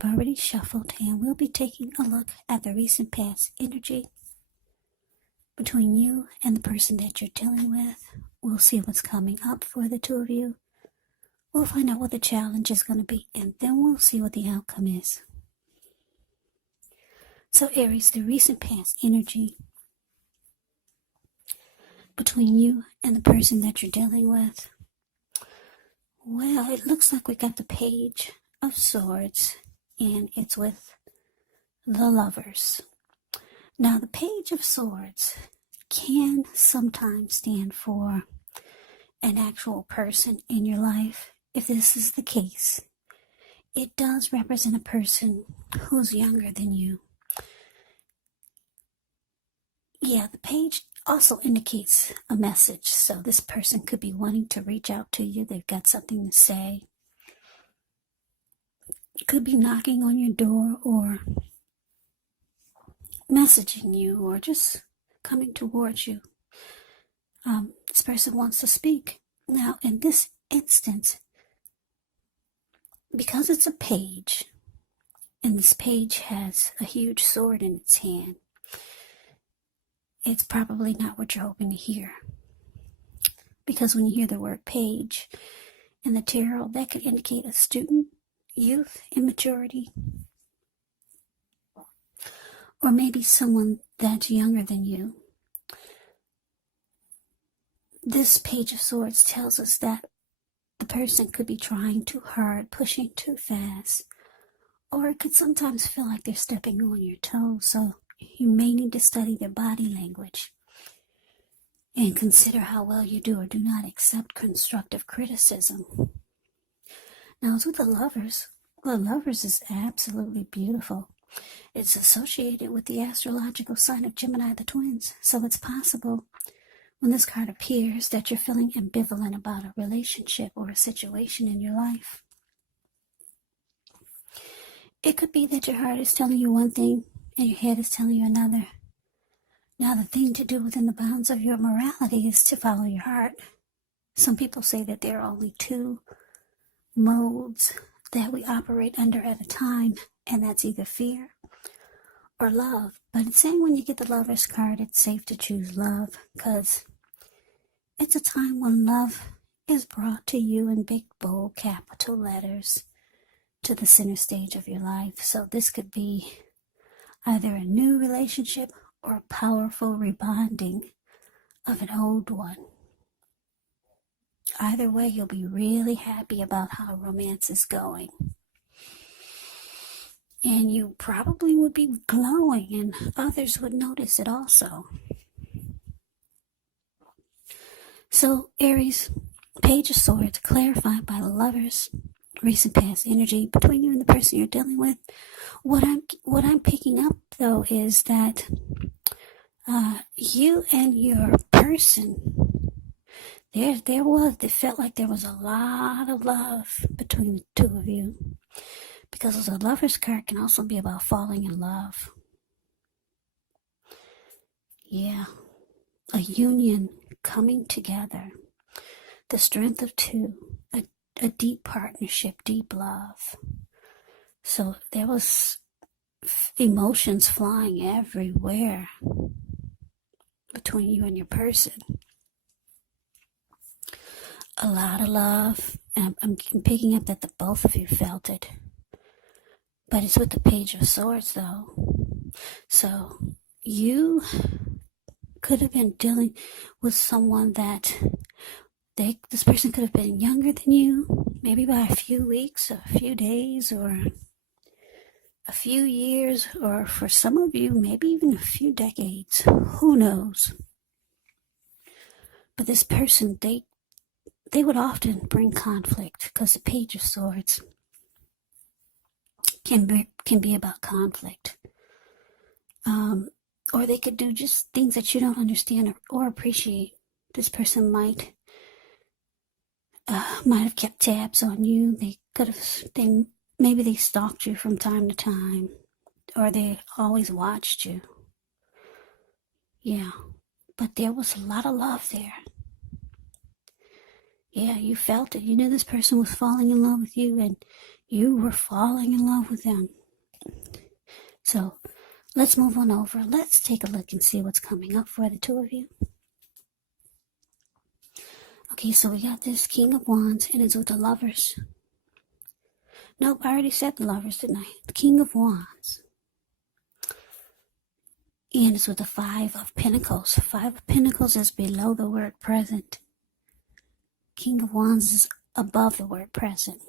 I've already shuffled, and we'll be taking a look at the recent past energy between you and the person that you're dealing with. We'll see what's coming up for the two of you. We'll find out what the challenge is going to be, and then we'll see what the outcome is. So Aries, the recent past energy between you and the person that you're dealing with. Well, it looks like we got the Page of Swords, and it's with the Lovers. Now, the Page of Swords can sometimes stand for an actual person in your life. If this is the case, it does represent a person who's younger than you. Yeah, the page also indicates a message. So this person could be wanting to reach out to you. They've got something to say. Could be knocking on your door or messaging you or just coming towards you. This person wants to speak. Now, in this instance, because it's a page, and this page has a huge sword in its hand, it's probably not what you're hoping to hear. Because when you hear the word page in the tarot, that could indicate a student, youth, immaturity, or maybe someone that's younger than you. This Page of Swords tells us that the person could be trying too hard, pushing too fast, or it could sometimes feel like they're stepping on your toes, so you may need to study their body language and consider how well you do or do not accept constructive criticism. Now, as with the Lovers is absolutely beautiful. It's associated with the astrological sign of Gemini, the twins, so it's possible when this card appears that you're feeling ambivalent about a relationship or a situation in your life. It could be that your heart is telling you one thing and your head is telling you another. Now, the thing to do within the bounds of your morality is to follow your heart. Some people say that there are only two modes that we operate under at a time, and that's either fear or love. But it's saying when you get the Lover's card, it's safe to choose love, because it's a time when love is brought to you in big, bold, capital letters to the center stage of your life. So this could be either a new relationship or a powerful rebonding of an old one. Either way, you'll be really happy about how romance is going. And you probably would be glowing, and others would notice it also. So, Aries, Page of Swords, clarified by the Lovers, recent past energy between you and the person you're dealing with. What I'm picking up, though, is that you and your person, it felt like there was a lot of love between the two of you. Because the Lover's card can also be about falling in love. Yeah. A union coming together. The strength of two. A deep partnership, deep love. So there was emotions flying everywhere between you and your person. A lot of love. And I'm picking up that the both of you felt it. But it's with the Page of Swords, though. So you could have been dealing with someone that this person could have been younger than you, maybe by a few weeks, a few days, or a few years, or for some of you, maybe even a few decades. Who knows? But this person, they would often bring conflict, because the Page of Swords can be about conflict. Or they could do just things that you don't understand or appreciate. This person might have kept tabs on you. Maybe they stalked you from time to time, or they always watched you. Yeah, but there was a lot of love there. Yeah, you felt it. You knew this person was falling in love with you, and You were falling in love with them. So let's move on over. Let's take a look and see what's coming up for the two of you. Okay, so we got this King of Wands, and it's with the Lovers. Nope, I already said the Lovers, didn't I? The King of Wands. And it's with the Five of Pentacles. Five of Pentacles is below the word present. King of Wands is above the word present.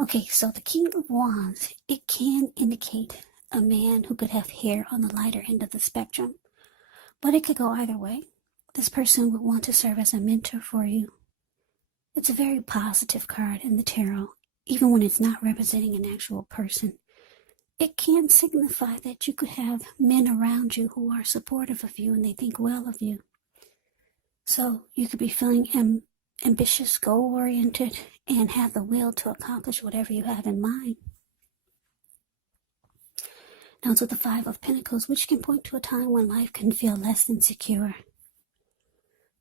Okay, so the King of Wands, it can indicate a man who could have hair on the lighter end of the spectrum. But it could go either way. This person would want to serve as a mentor for you. It's a very positive card in the tarot, even when it's not representing an actual person. It can signify that you could have men around you who are supportive of you and they think well of you. So you could be feeling ambitious, goal-oriented, and have the will to accomplish whatever you have in mind. Now it's with the Five of Pentacles, which can point to a time when life can feel less than secure.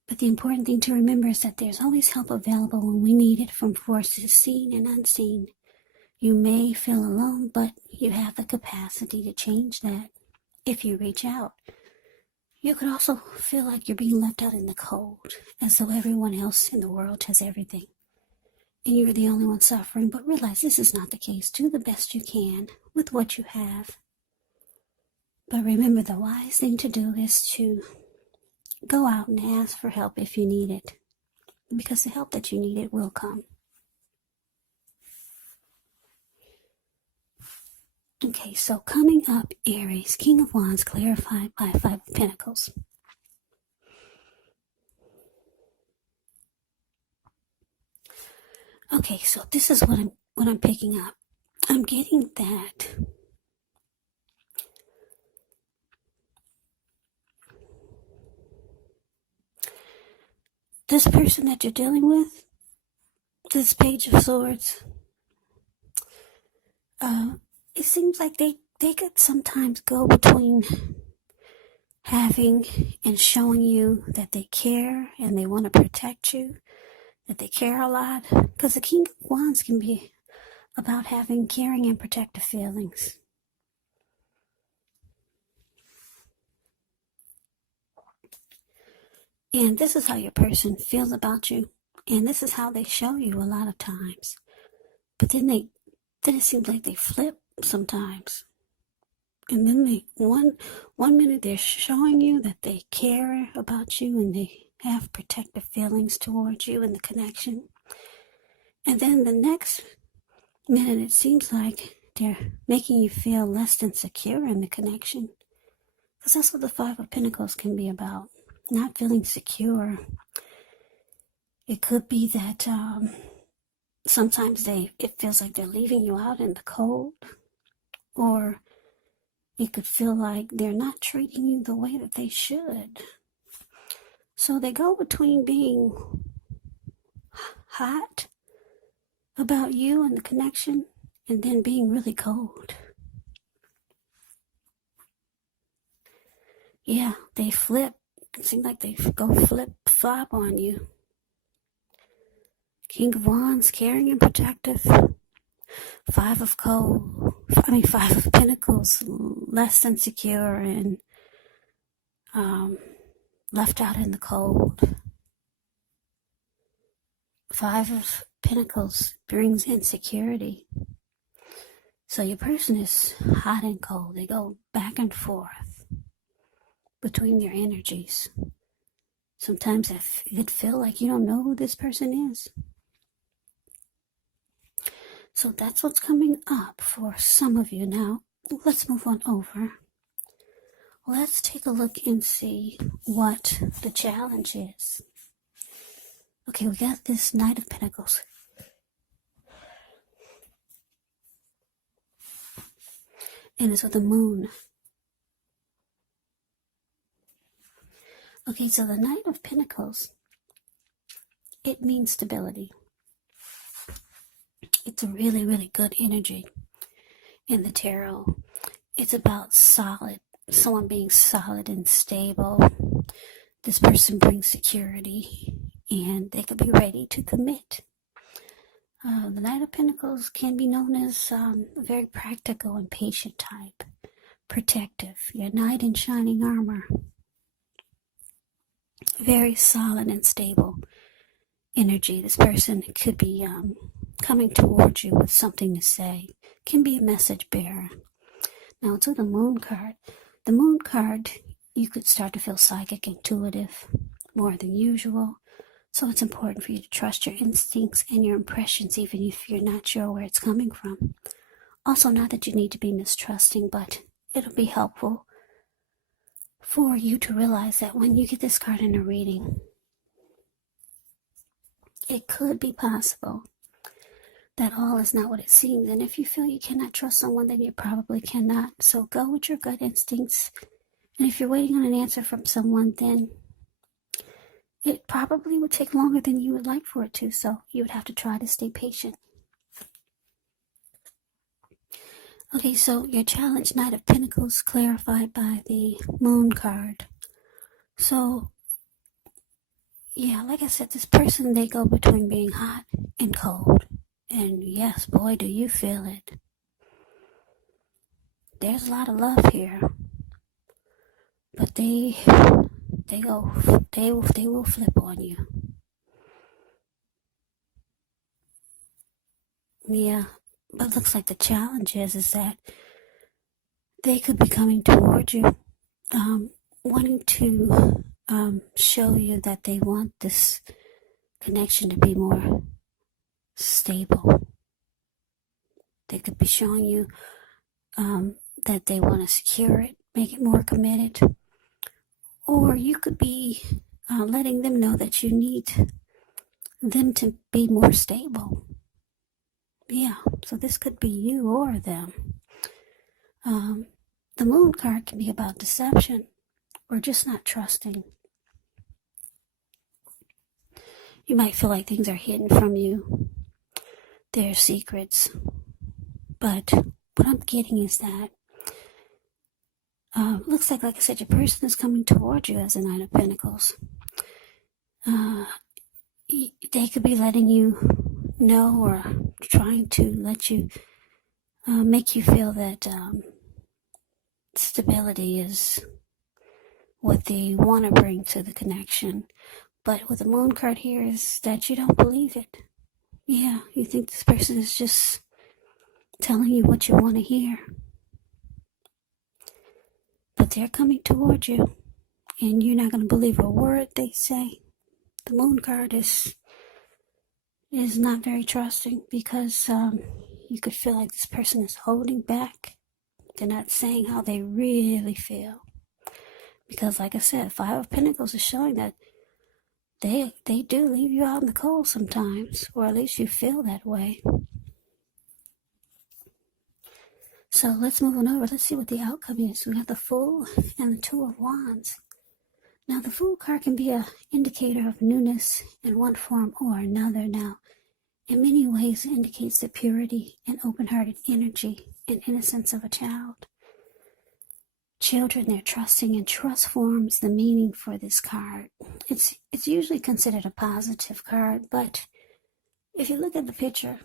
But the important thing to remember is that there's always help available when we need it from forces seen and unseen. You may feel alone, but you have the capacity to change that if you reach out. You could also feel like you're being left out in the cold, as though everyone else in the world has everything, and you're the only one suffering. But realize this is not the case. Do the best you can with what you have. But remember, the wise thing to do is to go out and ask for help if you need it, because the help that you need, it will come. Okay, so coming up, Aries, King of Wands, clarified by Five of Pentacles. Okay, so this is what I'm picking up. I'm getting that this person that you're dealing with, this Page of Swords, it seems like they could sometimes go between having and showing you that they care and they want to protect you, that they care a lot. Because the King of Wands can be about having caring and protective feelings. And this is how your person feels about you. And this is how they show you a lot of times. But then it seems like they flip sometimes. And then one minute they're showing you that they care about you and they have protective feelings towards you and the connection. And then the next minute it seems like they're making you feel less than secure in the connection. Because that's what the Five of Pentacles can be about. Not feeling secure. It could be that sometimes it feels like they're leaving you out in the cold, or it could feel like they're not treating you the way that they should. So they go between being hot about you and the connection and then being really cold. Yeah, they flip. It seems like they go flip-flop on you. King of Wands, caring and protective. Five of Pentacles, less than secure and left out in the cold. Five of Pentacles brings insecurity. So your person is hot and cold. They go back and forth between their energies. Sometimes it could feel like you don't know who this person is. So that's what's coming up for some of you. Now, let's move on over. Let's take a look and see what the challenge is. Okay, we got this Knight of Pentacles. And it's with the Moon. Okay, so the Knight of Pentacles, it means stability. It's a really, really good energy in the tarot. It's about someone being solid and stable. This person brings security and they could be ready to commit. The Knight of Pentacles can be known as a very practical and patient type. Protective, your knight in shining armor. Very solid and stable energy. This person could be coming towards you with something to say. Can be a message bearer. Now to the Moon card. The Moon card, you could start to feel psychic, intuitive, more than usual. So it's important for you to trust your instincts and your impressions, even if you're not sure where it's coming from. Also, not that you need to be mistrusting, but it'll be helpful for you to realize that when you get this card in a reading, it could be possible that all is not what it seems. And if you feel you cannot trust someone, then you probably cannot. So go with your gut instincts. And if you're waiting on an answer from someone, then it probably would take longer than you would like for it to. So you would have to try to stay patient. Okay, so your challenge, Knight of Pentacles, clarified by the Moon card. So, yeah, like I said, this person, they go between being hot and cold. And yes, boy, do you feel it. There's a lot of love here. But they will flip on you. Yeah, but looks like the challenge is that they could be coming towards you, wanting to show you that they want this connection to be more stable. They could be showing you that they want to secure it, make it more committed. Or you could be letting them know that you need them to be more stable. Yeah, so this could be you or them. The Moon card can be about deception or just not trusting. You might feel like things are hidden from you. They're secrets. But what I'm getting is that looks like I said, your person is coming towards you as a Knight of Pentacles. They could be letting you know or trying to let you, make you feel that stability is what they want to bring to the connection. But with the Moon card here is that you don't believe it. Yeah, you think this person is just telling you what you want to hear. But they're coming towards you, and you're not going to believe a word they say. The Moon card is not very trusting because you could feel like this person is holding back. They're not saying how they really feel. Because like I said, Five of Pentacles is showing that they do leave you out in the cold sometimes, or at least you feel that way. So let's move on over. Let's see what the outcome is. We have the Fool and the Two of Wands. Now, the Fool card can be an indicator of newness in one form or another. Now, in many ways, it indicates the purity and open-hearted energy and innocence of a child. Children, they're trusting, and trust forms the meaning for this card. It's usually considered a positive card, but if you look at the picture,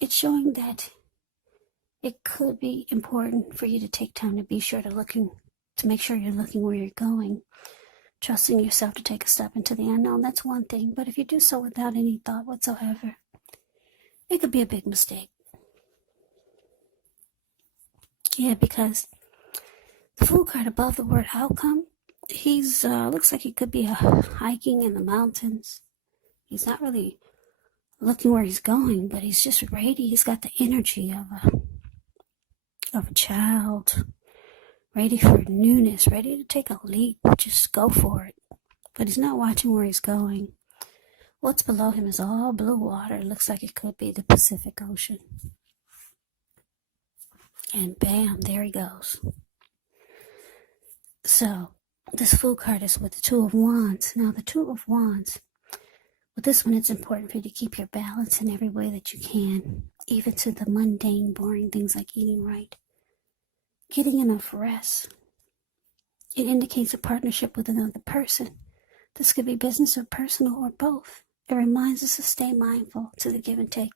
it's showing that it could be important for you to take time to be sure to make sure you're looking where you're going, trusting yourself to take a step into the unknown. That's one thing, but if you do so without any thought whatsoever, it could be a big mistake. Yeah, because the Fool card above the word outcome, he's looks like he could be hiking in the mountains. He's not really looking where he's going, but he's just ready. He's got the energy of a child, ready for newness, ready to take a leap, just go for it. But he's not watching where he's going. What's below him is all blue water. It looks like it could be the Pacific Ocean. And bam, there he goes. So, this Fool card is with the Two of Wands. Now, the Two of Wands, with this one, it's important for you to keep your balance in every way that you can, even to the mundane, boring things like eating right, getting enough rest. It indicates a partnership with another person. This could be business or personal or both. It reminds us to stay mindful to the give and take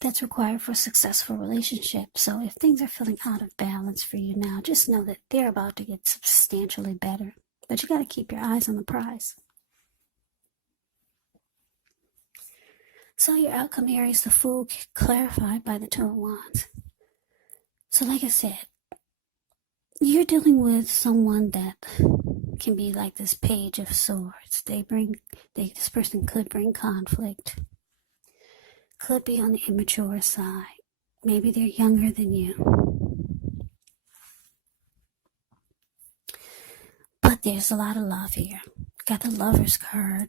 that's required for a successful relationship. So if things are feeling out of balance for you now, just know that they're about to get substantially better. But you got to keep your eyes on the prize. So your outcome, Aries, the Fool, clarified by the Two of Wands. So like I said, you're dealing with someone that can be like this Page of Swords. This person could bring conflict, could be on the immature side. Maybe they're younger than you. But there's a lot of love here. Got the Lover's card.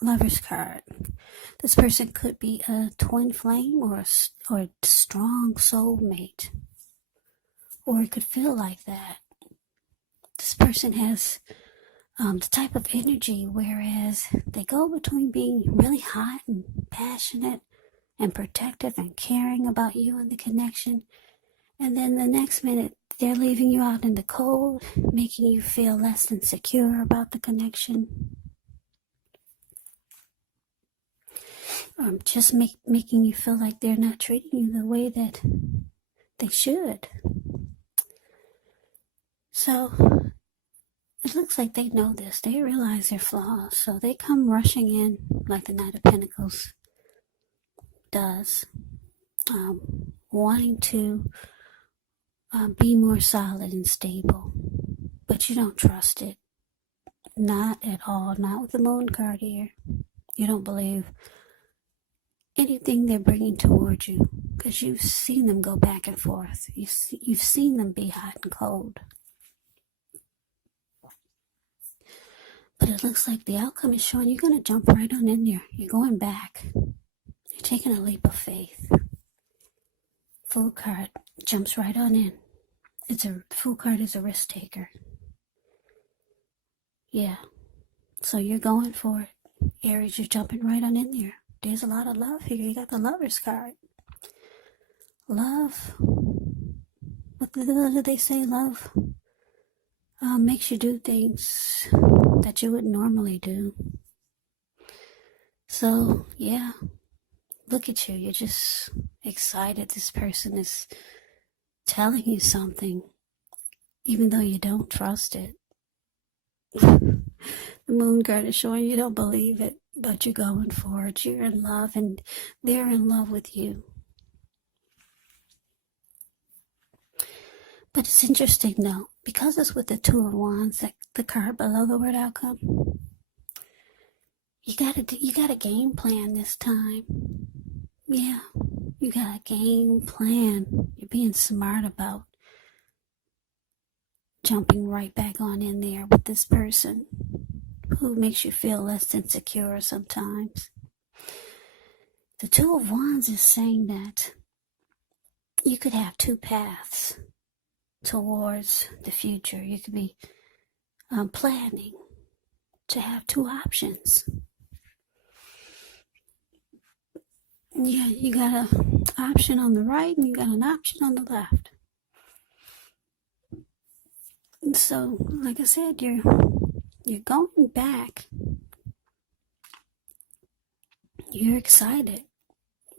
Lover's card. This person could be a twin flame or a strong soulmate. Or it could feel like that. This person has the type of energy, whereas they go between being really hot and passionate and protective and caring about you and the connection, and then the next minute they're leaving you out in the cold, making you feel less than secure about the connection. Just making you feel like they're not treating you the way that they should. So it looks like they know this. They realize their flaws. So they come rushing in like the Knight of Pentacles does, wanting to be more solid and stable. But you don't trust it. Not at all. Not with the Moon card here. You don't believe anything they're bringing towards you, because you've seen them go back and forth. You've seen them be hot and cold. But it looks like the outcome is showing you're going to jump right on in there. You're going back. You're taking a leap of faith. Fool card jumps right on in. The Fool card is a risk taker. Yeah. So you're going for it. Aries, you're jumping right on in there. There's a lot of love here. You got the Lover's card. Love. What do they say? Love makes you do things that you wouldn't normally do. So, yeah. Look at you. You're just excited. This person is telling you something, even though you don't trust it. The Moon card is showing you don't believe it, but you're going for it. You're in love, and they're in love with you. But it's interesting, though, because it's with the Two of Wands, the card below the word outcome. You got a game plan this time. Yeah, you got a game plan. You're being smart about jumping right back on in there with this person who makes you feel less insecure sometimes. The Two of Wands is saying that you could have two paths towards the future. You could be planning to have two options. Yeah, you got an option on the right and you got an option on the left. And so, like I said, you're going back. You're excited,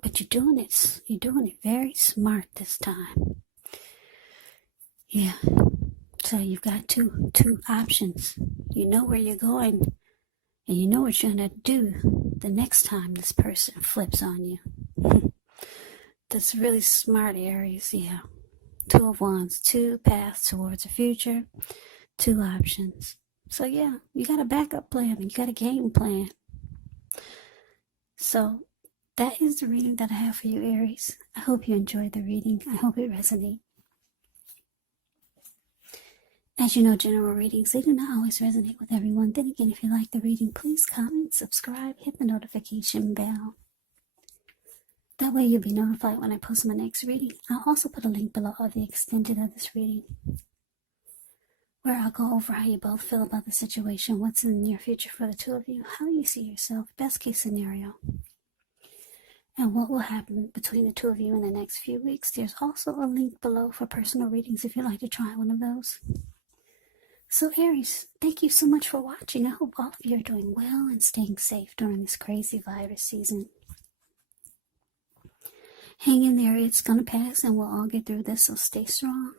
but you're doing it very smart this time. Yeah. So you've got two options. You know where you're going, and you know what you're gonna do the next time this person flips on you. That's really smart, Aries. Yeah. Two of Wands, two paths towards the future, two options. So yeah, you got a backup plan, you got a game plan. So that is the reading that I have for you, Aries. I hope you enjoyed the reading. I hope it resonates. As you know, general readings, they do not always resonate with everyone. Then again, if you like the reading, please comment, subscribe, hit the notification bell. That way you'll be notified when I post my next reading. I'll also put a link below of the extended of this reading, where I'll go over how you both feel about the situation, what's in the near future for the two of you, how you see yourself, best case scenario, and what will happen between the two of you in the next few weeks. There's also a link below for personal readings if you'd like to try one of those. So Aries, thank you so much for watching. I hope all of you are doing well and staying safe during this crazy virus season. Hang in there, it's going to pass and we'll all get through this, so stay strong.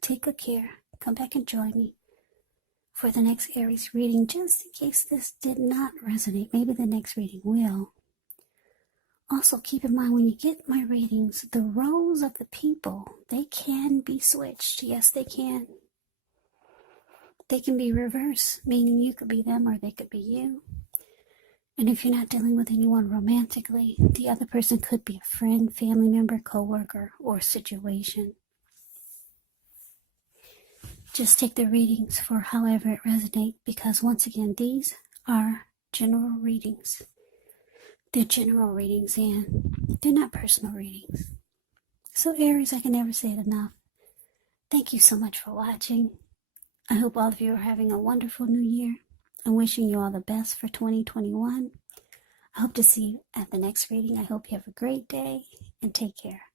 Take good care. Come back and join me for the next Aries reading, just in case this did not resonate. Maybe the next reading will. Also, keep in mind when you get my readings, the roles of the people, they can be switched. Yes, they can. They can be reversed, meaning you could be them or they could be you. And if you're not dealing with anyone romantically, the other person could be a friend, family member, coworker, or situation. Just take the readings for however it resonates, because once again, these are general readings. They're general readings and they're not personal readings. So Aries, I can never say it enough. Thank you so much for watching. I hope all of you are having a wonderful new year. I'm wishing you all the best for 2021. I hope to see you at the next reading. I hope you have a great day and take care.